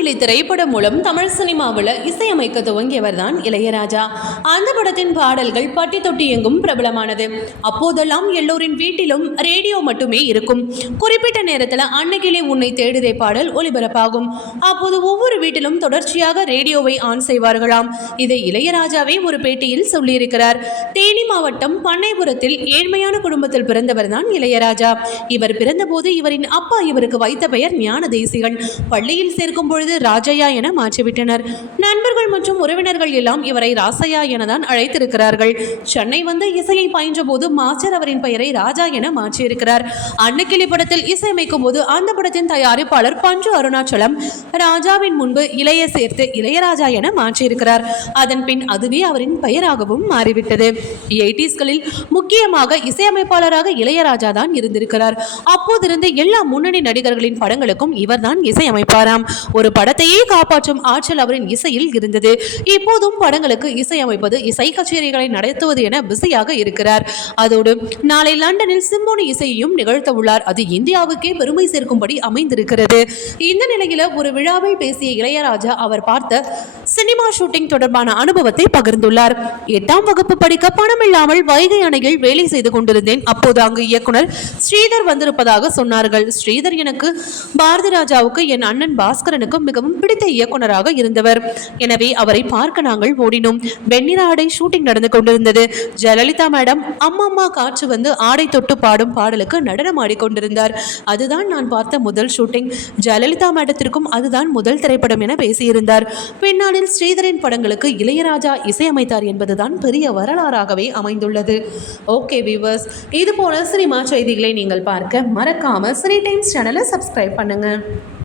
அன்னக்கிளி திரைப்படம் மூலம் தமிழ் சினிமாவில் இசையமைக்க துவங்கியவர் தான் இளையராஜா. அந்த படத்தின் பாடல்கள் பட்டி தொட்டி எங்கும் பிரபலமானது. அப்போதெல்லாம் எல்லோரின் வீட்டிலும் ரேடியோ மட்டுமே இருக்கும். குறிப்பிட்ட நேரத்தில் அன்னக்கிளி உன்னை தேடுதே பாடல் ஒலிபரப்பாகும். அப்போது ஒவ்வொரு வீட்டிலும் தொடர்ச்சியாக ரேடியோவை ஆன் செய்வார்களாம். இதை இளையராஜாவே ஒரு பேட்டியில் சொல்லியிருக்கிறார். தேனி மாவட்டம் பண்ணைபுரத்தில் ஏழ்மையான குடும்பத்தில் பிறந்தவர் தான் இளையராஜா. இவர் பிறந்தபோது இவரின் அப்பா இவருக்கு வைத்த பெயர் ஞான தேசிகன் பள்ளியில் சேர்க்கும் பொழுது ராஜையா என மாற்றிவிட்டனர். நண்பர்கள் மற்றும் உறவினர்கள் எல்லாம் இவரை ராசையா என தான் அழைத்திருக்கிறார்கள். சென்னை வந்து இசையை பயின்ற போது மாஸ்டர் அவரின் பெயரை ராஜா என மாற்றியிருக்கிறார். அன்னக்கிளி படத்தில் இசையமைக்கும் போது அந்த படத்தின் தயாரிப்பாளர் பஞ்சு அருணாச்சலம் ராஜாவின் முன்பு இளைய சேர்த்து இளையராஜா என மாற்றியிருக்கிறார். அதன் பின் அதுவே அவரின் பெயராகவும் மாறிவிட்டது. எயிட்டிஸ்களில் முக்கியமாக இசையமைப்பாளராக இளையராஜா தான் இருந்திருக்கிறார். அப்போதிருந்து எல்லா முன்னணி நடிகர்களின் படங்களுக்கும் இவர்தான் இசையமைப்பாராம். ஒரு படத்தையே காப்பாற்றும் ஆற்றல் அவரின் இசையில் இருந்தது. இப்போதும் படங்களுக்கு இசையமைப்பது இசை கச்சேரிகளை நடத்துவது என பிஸியாக இருக்கிறார். அதோடு நாளை லண்டனில் சிம்போனி இசையையும் நிகழ்த்த உள்ளார். அது இந்தியாவுக்கே பெருமை சேர்க்கும்படி அமைந்திருக்கிறது. இந்த நிலையில ஒரு விழாவில் பேசிய இளையராஜா அவர் பார்த்த சினிமா ஷூட்டிங் தொடர்பான அனுபவத்தை பகிர்ந்துள்ளார். எட்டாம் வகுப்பு படிக்க பணம் இல்லாமல் வைகை அணையில் வேலை செய்து கொண்டிருந்தேன். அப்போது அங்கு இயக்குனர் ஸ்ரீதர் வந்திருப்பதாக சொன்னார்கள். ஸ்ரீதர் எனக்கு பாரதி ராஜாவுக்கு என் அண்ணன் பாஸ்கரனுக்கும் மிகவும் பிடித்த இயக்குனராக இருந்தவர். எனவே அவரை பார்க்க நாங்கள் ஓடினோம். வெண்ணிற ஆடை ஷூட்டிங் நடந்து கொண்டிருந்தது. ஜெயலலிதா மேடம் அம்மம்மா காற்று வந்து ஆடை தொட்டு பாடும் பாடலுக்கு நடனம் ஆடிக்கொண்டிருந்தார் அதுதான் நான் பார்த்த முதல் ஷூட்டிங் ஜெயலலிதா மேடத்திற்கும் அதுதான் முதல் திரைப்படம் என பேசியிருந்தார். பின்னாளில் ஸ்ரீதரின் படங்களுக்கு இளையராஜா இசையமைத்தார் என்பதுதான் பெரிய வரலாறாகவே அமைந்துள்ளது. ஓகே வியூவர்ஸ் இது போல சினிமா செய்திகளை நீங்கள் பார்க்க மறக்காம சினி டைம்ஸ் சேனலை சப்ஸ்கிரைப் பண்ணுங்கள்